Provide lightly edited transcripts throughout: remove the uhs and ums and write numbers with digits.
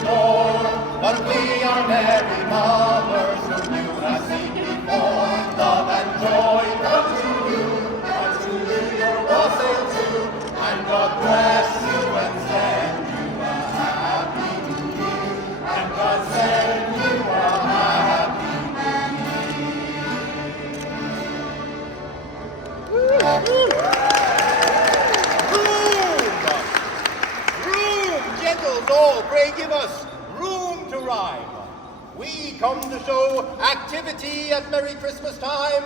adore, but we are merry mummers whom you have seen before. Love and joy come to you, and to you your wassail too, and God bless you and send you a happy new year, and God send you a happy new year. Room, gentles all, pray give us room to rhyme. We come to show activity at Merry Christmas time,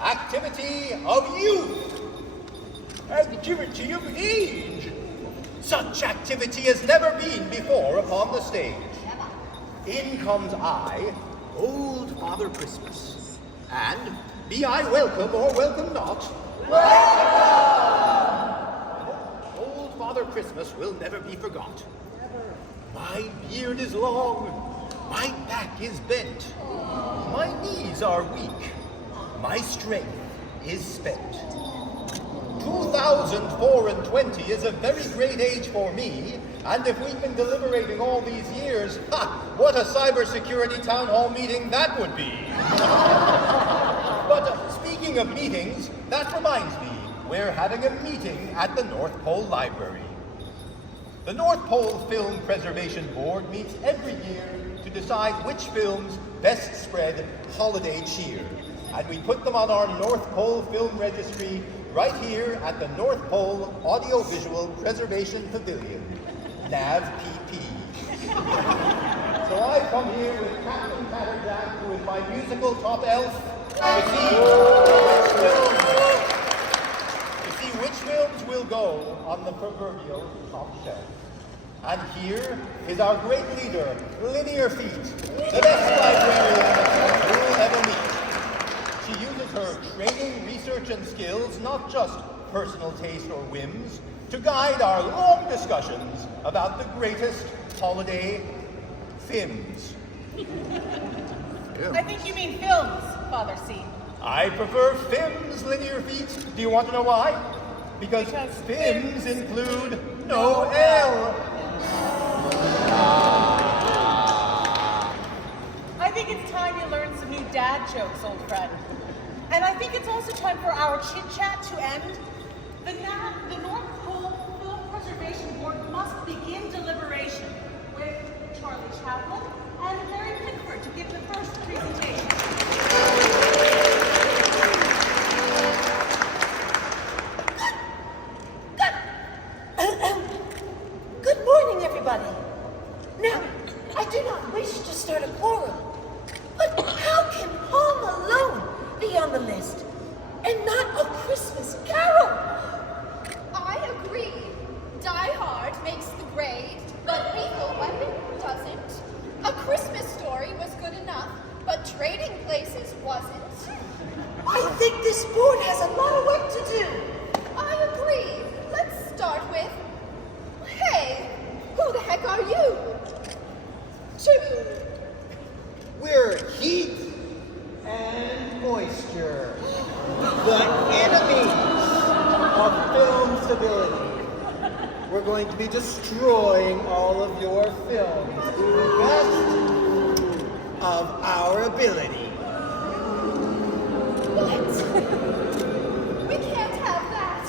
activity of youth, activity of age. Such activity has never been before upon the stage. In comes I, old Father Christmas, and be I welcome or welcome not, welcome! Old Father Christmas will never be forgot. My beard is long, my back is bent, my knees are weak, my strength is spent. 2024 is a very great age for me, and if we've been deliberating all these years, what a cybersecurity town hall meeting that would be. But speaking of meetings, that reminds me, we're having a meeting at the North Pole Library. The North Pole Film Preservation Board meets every year to decide which films best spread holiday cheer. And we put them on our North Pole Film Registry right here at the North Pole Audiovisual Preservation Pavilion, NAVPP. So I come here with Captain Tatterjack, who is my musical top elf, to see which films will go on the proverbial top shelf. And here is our great leader, Linear Feet, the best librarian you'll ever meet. She uses her training, research, and skills, not just personal taste or whims, to guide our long discussions about the greatest holiday films. I think you mean films, Father C. I prefer films, Linear Feet. Do you want to know why? Because films include no L. I think it's time you learned some new dad jokes, old friend. And I think it's also time for our chit-chat to end. The North Pole Film Preservation Board must begin deliberation with Charlie Chaplin and Mary Pickford to give the first presentation. Good morning, everybody. Now, I do not wish to start a quarrel, but how can Home Alone be on the list and not A Christmas Carol? I agree. Die Hard makes the grade, but Lethal Weapon doesn't. A Christmas Story was good enough, but Trading Places wasn't. I think this board has a lot of work to do. I agree. Let's start with, hey, who the heck are you? We're heat and moisture, the enemies of film stability. We're going to be destroying all of your films to the best of our ability. What? We can't have that.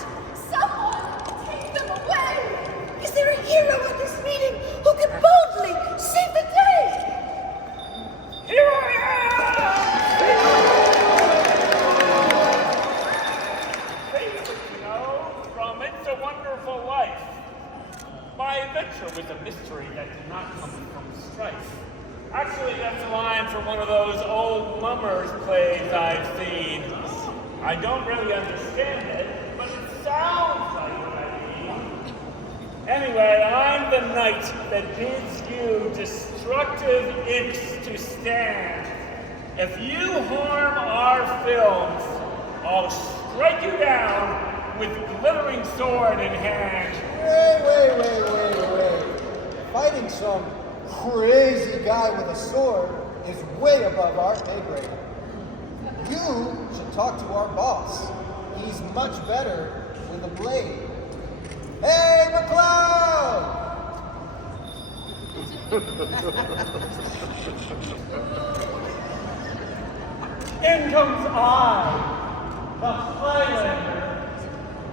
Someone take them away. Is there a hero at this meeting who can boldly save the day? Here I am! Basic, you know, from It's a Wonderful Life. My adventure was a mystery that did not come from strife. Actually, that's a line from one of those old mummers plays I've seen. I don't really understand it, but it sounds like what I mean. Anyway, I'm the knight that bids you destructive imps to stand. If you harm our films, I'll strike you down with glittering sword in hand. Wait. Fighting some crazy guy with a sword is way above our pay grade. You should talk to our boss. He's much better with a blade. Hey, MacLeod! In comes I, the Highlander,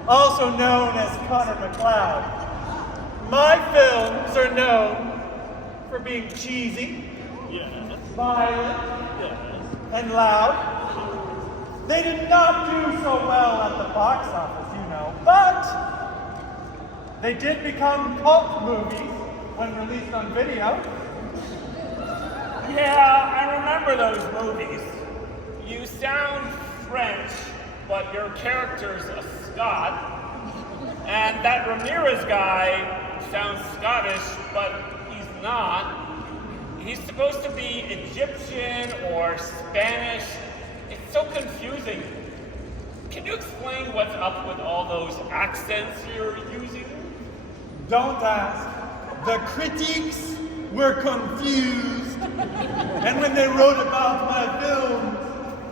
also known as Connor MacLeod. My films are known for being cheesy, violent, and loud. They did not do so well at the box office, you know, but they did become cult movies when released on video. Yeah, I remember those movies. You sound French, but your character's a Scot. And that Ramirez guy sounds Scottish, but he's not. He's supposed to be Egyptian or Spanish. It's so confusing. Can you explain what's up with all those accents you're using? Don't ask. The critics were confused. And when they wrote about my films,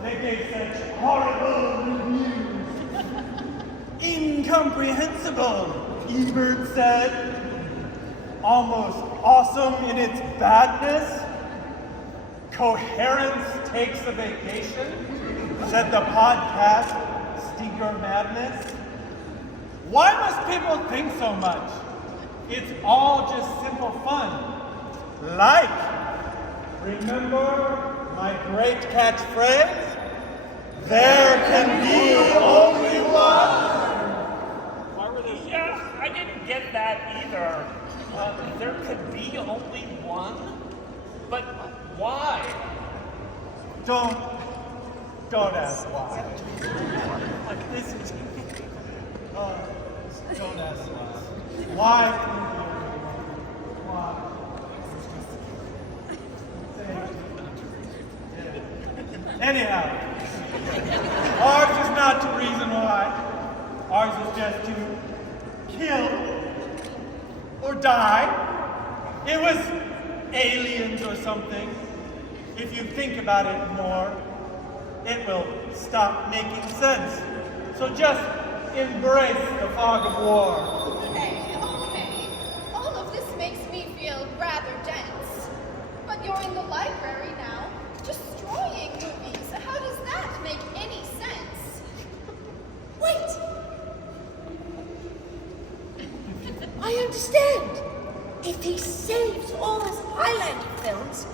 they gave such horrible reviews. Incomprehensible, Ebert said. Almost awesome in its badness. Coherence takes a vacation, said the podcast Stinker Madness. Why must people think so much? It's all just simple fun. Like, remember my great catchphrase? There can be only one. Yeah, I didn't get that either. There could be only one? But why? Don't ask why. Don't ask why. Why? Anyhow, ours is not to reason why. Ours is just to kill or die. It was aliens or something. If you think about it more, it will stop making sense. So just embrace the fog of war. Okay. All of this makes me feel rather dense. But you're in the library now, destroying movies. How does that make any sense? Wait! I understand. If he saves all his Highlander films,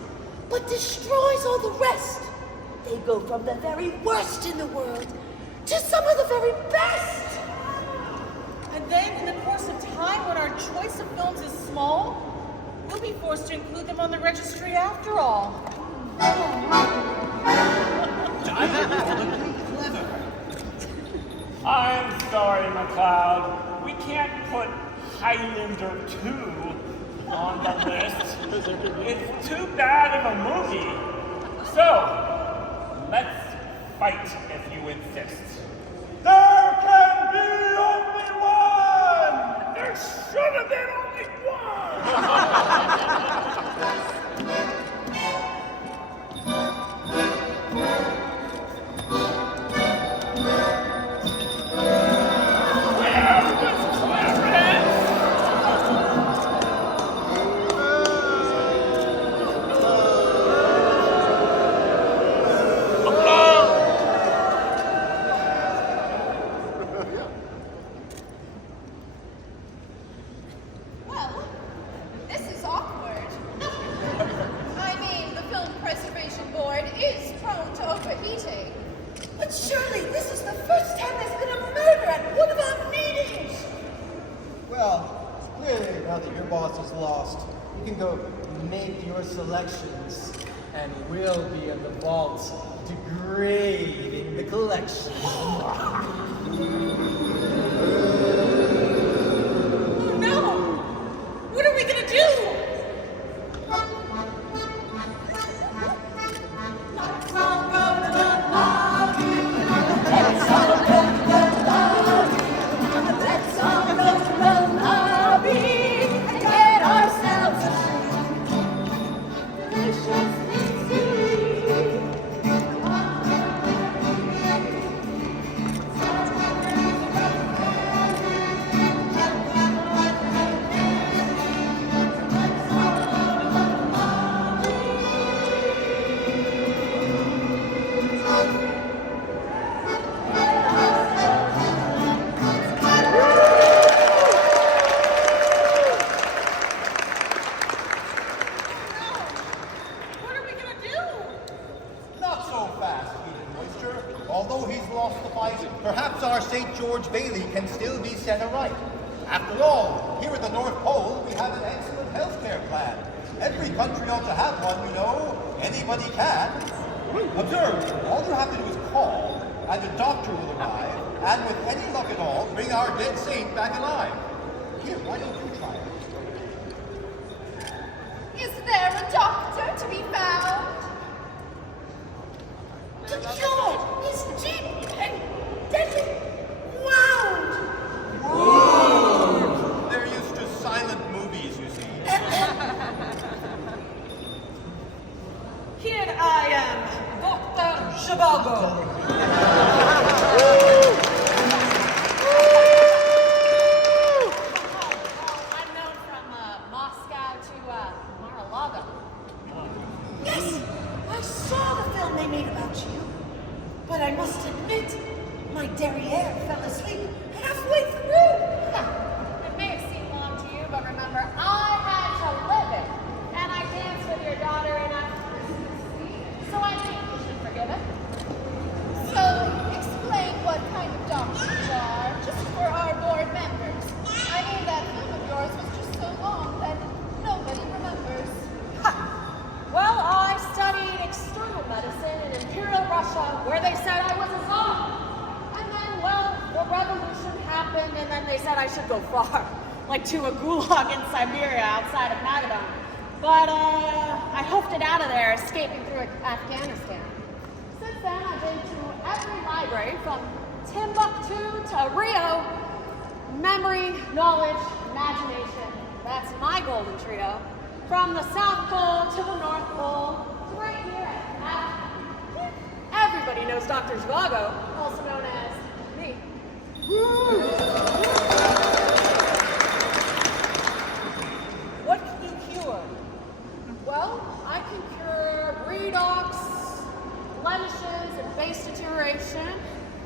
but destroys all the rest, they go from the very worst in the world to some of the very best. And then, in the course of time, when our choice of films is small, we'll be forced to include them on the registry after all. I'm sorry, MacLeod. We can't put Highlander 2 on the list. It's too bad of a movie. So, let's fight if you insist. There can be only one! There should have been only one! Well, this is awkward. I mean, the Film Preservation Board is prone to overheating. But surely this is the first time there's been a murder at one of our meetings. Well, clearly now that your boss is lost, you can go make your selections, and we'll be in the vault degrading the collection. Oh no! What are we gonna do? Let's all go to the lobby and get ourselves a delicious things to eat. lost the fight, perhaps our St. George Bailey can still be set aright. After all, here at the North Pole, we have an excellent healthcare plan. Every country ought to have one, you know. Anybody can. Observe, all you have to do is call, and a doctor will arrive, and with any luck at all, bring our dead saint back alive. Here, why don't you try it? Is there a doctor to be found? DeGeorge is deep and deadly wound. They're used to silent movies, you see. Here I am, Dr. Zhivago. I'm known from Moscow to Mar-a-Lago. Yes, I saw the film they made about you. But I must admit, my derriere fell asleep halfway through. It may have seemed long to you, but remember, I had to live it. And I danced with your daughter and so I think you should forgive it. So, explain what kind of doctor you are, just for our board members. I mean, that film of yours was just so long that nobody remembers. Well, I studied external medicine in Imperial Russia, where they said I was a czar. And then, well, the revolution happened, and then they said I should go far, like to a gulag in Siberia outside of Magadan. But I hoofed it out of there, escaping through Afghanistan. Since then, I've been to every library, from Timbuktu to Rio. Memory, knowledge, imagination. That's my golden trio. From the South Pole to the North Pole, to right here at Africa. Everybody knows Dr. Zhivago, also known as me. What can you cure? Well, I can cure redox, blemishes and face deterioration,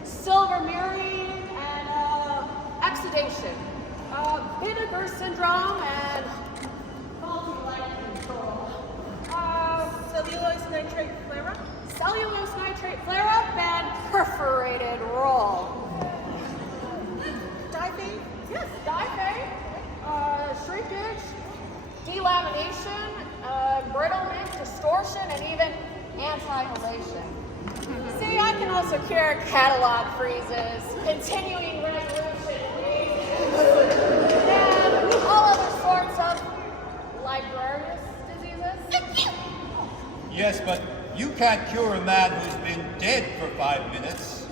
silver mirroring, and exudation, vinegar syndrome, and faulty light control. Cellulose nitrate flare-up? Cellulose nitrate flare-up and perforated roll. Diving? Yes, diaphragm, shrinkage, delamination, brittlement, distortion, and even anti-halation. See, I can also cure catalog freezes, continuing resolution and all other sorts of librarian diseases. Yes, but you can't cure a man who's been dead for 5 minutes.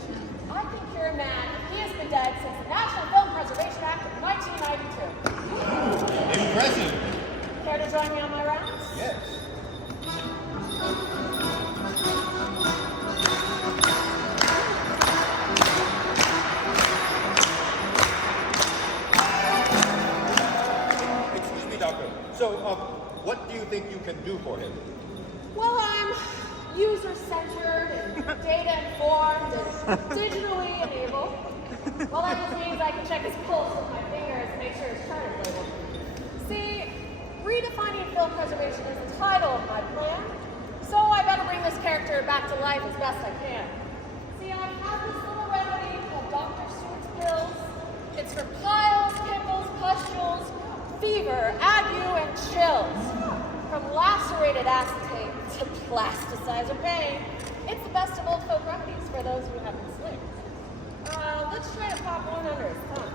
I can cure a man if he has been dead since the National Film Preservation Act of 1992. Impressive. Care to join me on my rounds? Yes. Excuse me, Doctor. So, what do you think you can do for him? Well, I'm user-centered and data-informed and digitally enabled. Well, that just means I can check his pulse with my fingers and make sure his chart is labeled. See, redefining film preservation is the title of my plan, so I better bring this character back to life as best I can. See, I have this little remedy called Dr. Stewart's pills. It's for piles, pimples, pustules, fever, ague, and chills. From lacerated acetate to plasticizer pain, it's the best of old folk remedies for those who have been slick. Let's try to pop one under his tongue.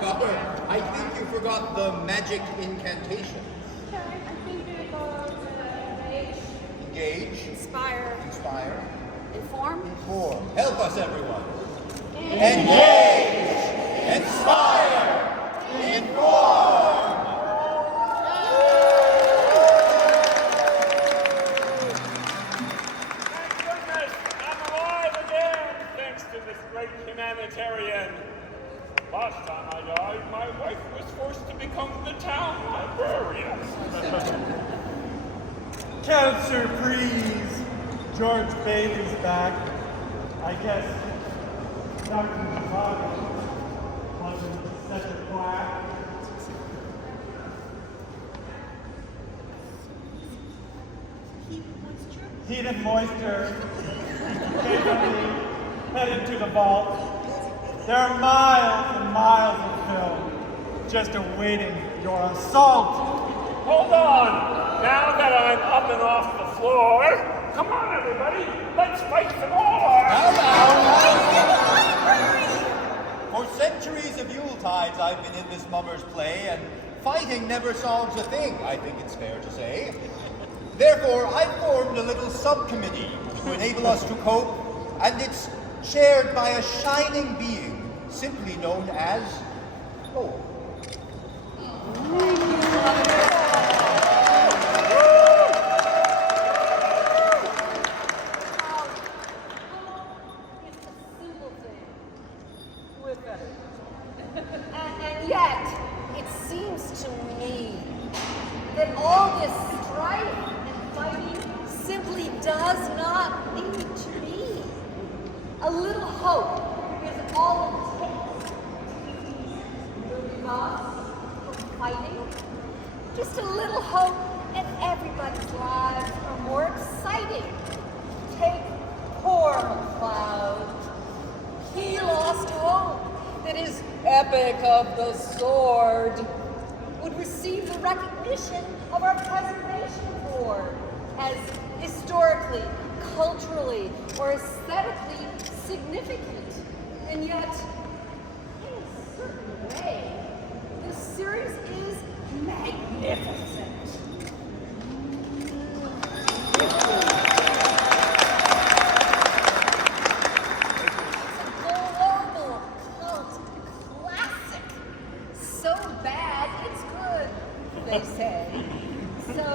Doctor, I think you forgot the magic incantation. Okay, I think it goes engage, Engage, inspire, inspire, inform. inform. Help us, everyone. Engage, inspire, inform. Thank goodness, I'm alive again, thanks to this great humanitarian. Last time I died, my wife was forced to become the town librarian. Count surprise. George Bailey's back. I guess Dr. Zhivago wasn't such a quack. Heat and moisture? Heat and moisture. Patiently headed to the vault. There are miles and miles of film just awaiting your assault. Hold on! Now that I'm up and off the floor, come on everybody, let's fight some more! For centuries of Yuletides I've been in this Mummers play, and fighting never solves a thing, I think it's fair to say. Therefore, I've formed a little subcommittee to enable us to cope, and it's chaired by a shining being, simply known as Cohen. And yet, it seems to me that all this strife and fighting simply does not need to be. A little hope is all it takes to keep these moving us from fighting. Just a little hope, and everybody's lives are more exciting. Take poor MacLeod. He lost hope that his Epic of the Sword would receive the recognition of our preservation board as historically, culturally, or aesthetically significant. And yet, in a certain way, this series is magnificent. They say. So,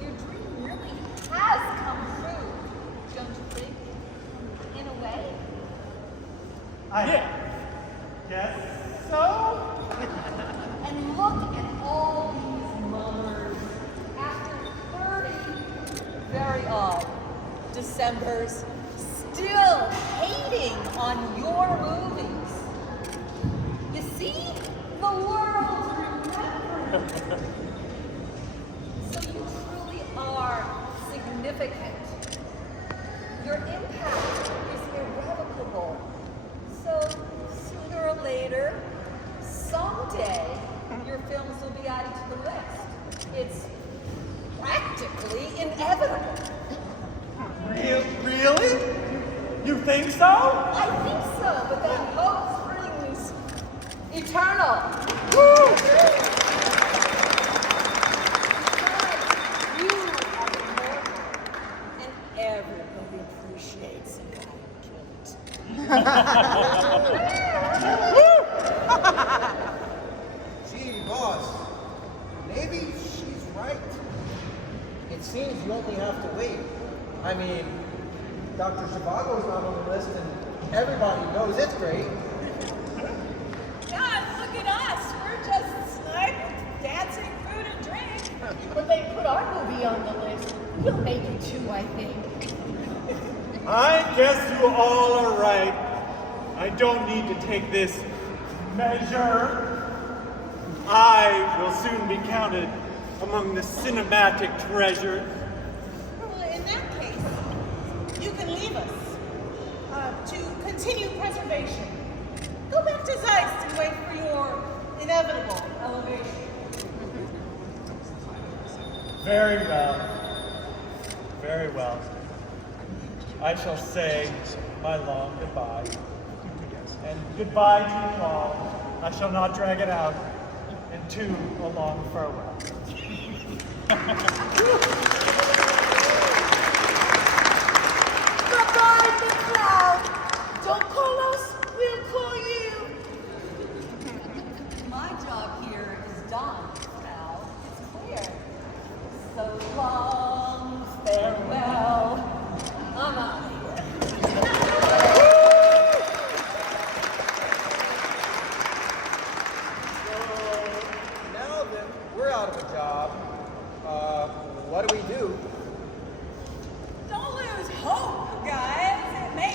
your dream really has come true, don't you think? In a way? I guess so. And look at all these mummers. After 30 very odd Decembers, still hating on your movies. You see? The world remembers. So you truly are significant. Your impact is irrevocable. So sooner or later, someday, your films will be added to the list. It's practically inevitable. Really? You think so? I think so, but that hope springs eternal. Woo! Besides, you are immortal, and everybody appreciates a guy who killed. Gee, boss, maybe she's right. It seems you only have to wait. I mean, Dr. Zhivago's not on the list, and everybody knows it's great. God, look at us. We're just sniping, dancing, food and drink. But they put our movie on the list. We'll make it too, I think. I guess you all are right. I don't need to take this measure. I will soon be counted among the cinematic treasures. Well, in that case, you can leave us to continue preservation. Go back to Zeist and wait for your inevitable elevation. Very well. Very well. I shall say my long goodbye. And goodbye to you all. I shall not drag it out into a long farewell. Bye-bye, MacLeod. Don't call us, we'll call you. My job here is done now. It's clear. So long, farewell. I'm out of here. So, now that we're out of a job, what do we do? Don't lose hope, guys. It may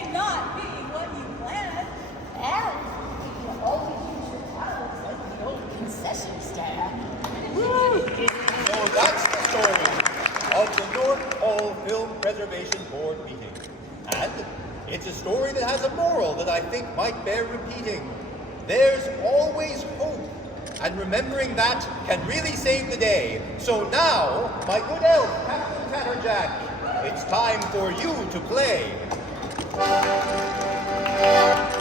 that I think might bear repeating. There's always hope, and remembering that can really save the day. So now, my good elf, Captain Tatterjack, it's time for you to play.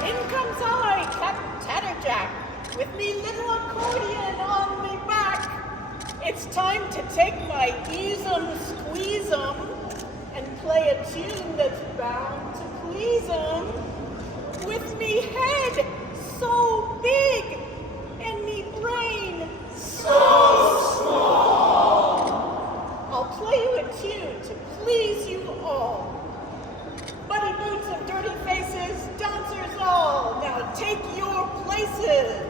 In comes I, Captain Tatterjack, with me little accordion on me back. It's time to take my ease-em, squeeze-em, and play a tune that's bound to please 'em. With me head so big and me brain so small, I'll play you a tune to please you all. Muddy boots and dirty faces, dancers all, now take your places.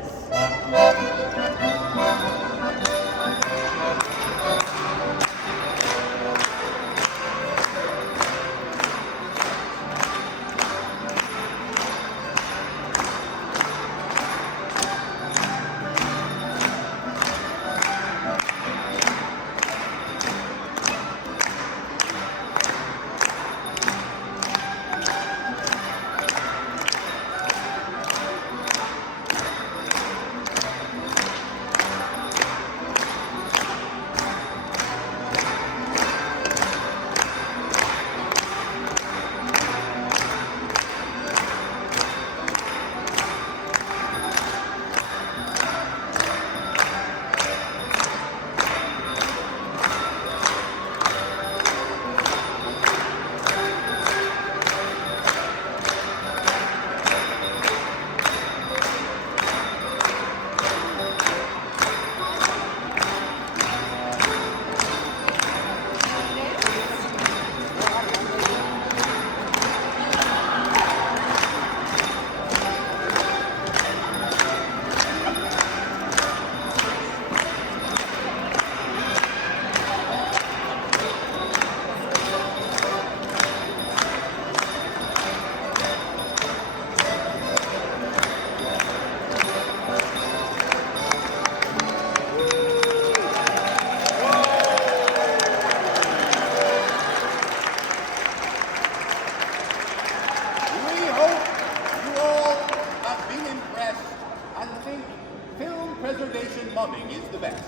Mumming is the best.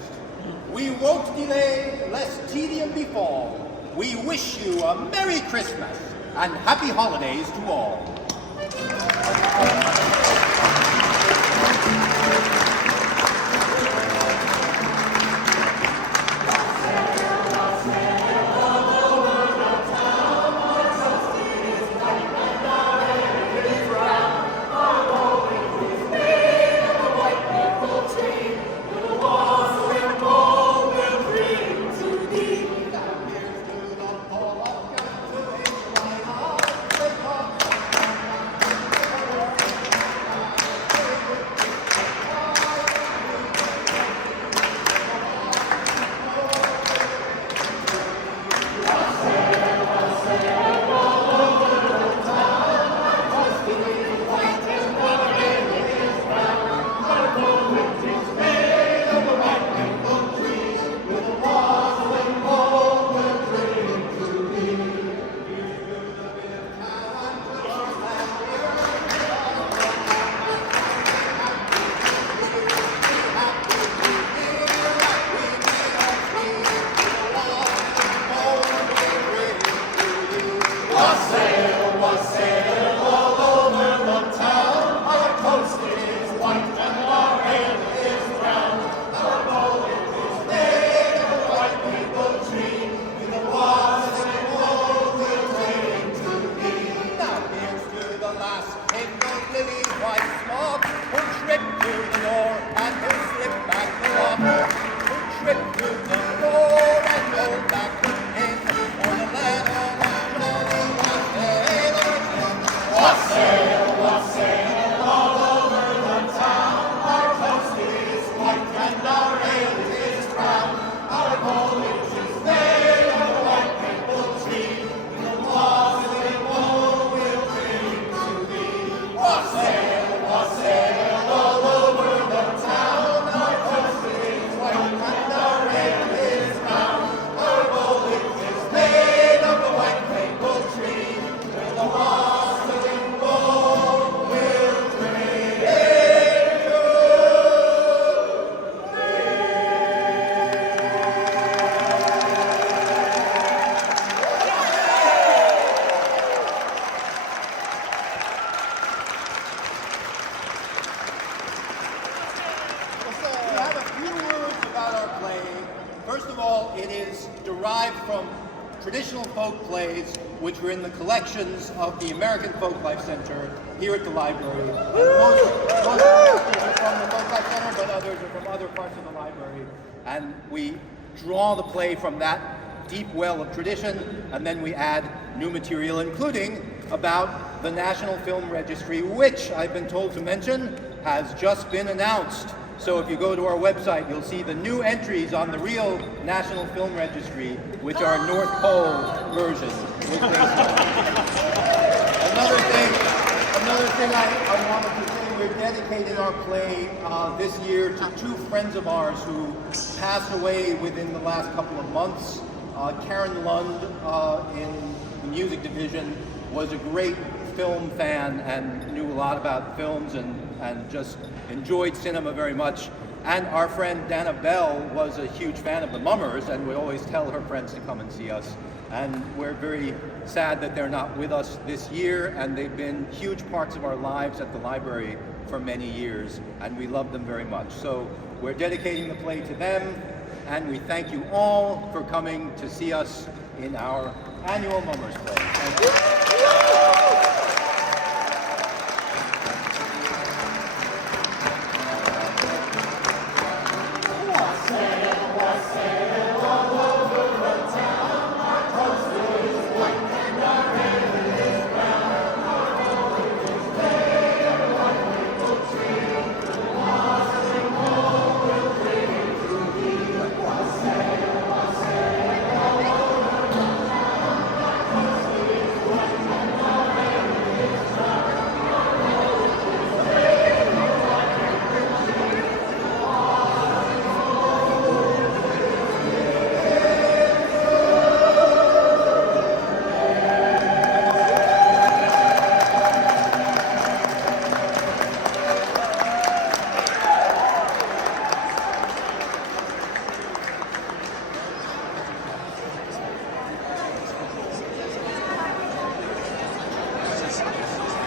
We won't delay, lest tedium befall. We wish you a Merry Christmas and Happy Holidays to all. derived from traditional folk plays which were in the collections of the American Folklife Center here at the library. Most of the actors are from the Folklife Center, but others are from other parts of the library. And we draw the play from that deep well of tradition, and then we add new material, including about the National Film Registry, which I've been told to mention has just been announced. So if you go to our website, you'll see the new entries on the real National Film Registry, which are North Pole version. Another thing I wanted to say, we're dedicating our play this year to two friends of ours who passed away within the last couple of months. Karen Lund in the music division was a great film fan and knew a lot about films and just enjoyed cinema very much. And our friend Dana Bell was a huge fan of the Mummers, and we always tell her friends to come and see us. And we're very sad that they're not with us this year, and they've been huge parts of our lives at the library for many years, and we love them very much. So we're dedicating the play to them, and we thank you all for coming to see us in our annual Mummers play. Thank you.